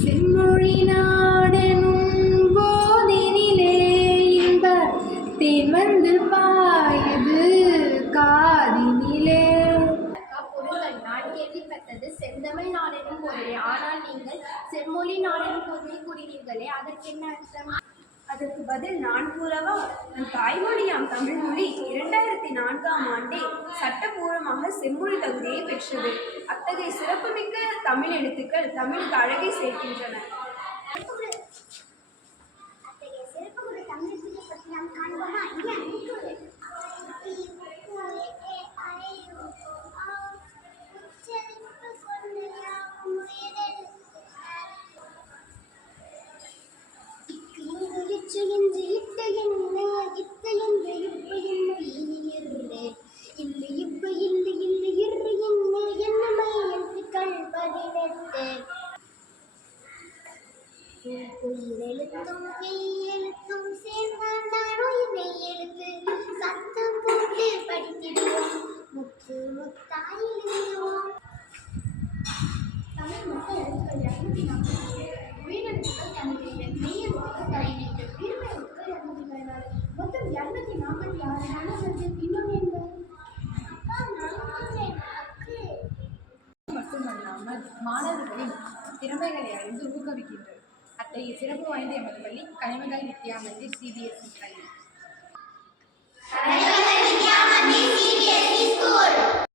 செம்மொழி நாடெனும் போதினிலே இன்பத் தேன் வந்து பாயுது காதினிலே. பொருள்கள் நான் கேள்விப்பட்டது செந்தமிழ் நாடெனும் பொருளே. ஆனால் நீங்கள் செம்மொழி நாடெனும் பொருளை கூறினீர்களே, அதற்கு என்ன அர்த்தம்? அதற்கு பதில் நான் கூறவா? நம் தாய்மொழியாம் தமிழ்மொழி 2004ஆம் ஆண்டே சட்டபூர்வமாக செம்மொழி தகுதியை பெற்றது. அத்தகைய சிறப்புமிக்க தமிழ் எழுத்துக்கள் தமிழுக்கு அழகை சேர்க்கின்றன. எழுத்தும் மெய்யெழுத்தும் சேர்ந்தால் மெய்யெழுத்து சத்தம் போட்டு படித்திடுவோம், முத்து முத்தாய் எழுதுவோம். தமிழ் மொத்த எழுத்துக்கள் 247, உயிரெழுத்துக்கள் 12, மெய்யெழுத்துக்கள் 18, உயிர்மை எழுத்துக்கள் 216, மொத்தம் 246. இன்னொன்று என்பது மட்டுமல்லாமல் மாணவர்களின் திறமைகளை அறிந்து ஊக்குவிக்கின்றது. அத்தகைய சிறப்பு வாய்ந்த எமது பள்ளி கலைமகள் வித்யா மந்திர் CBSE பள்ளி.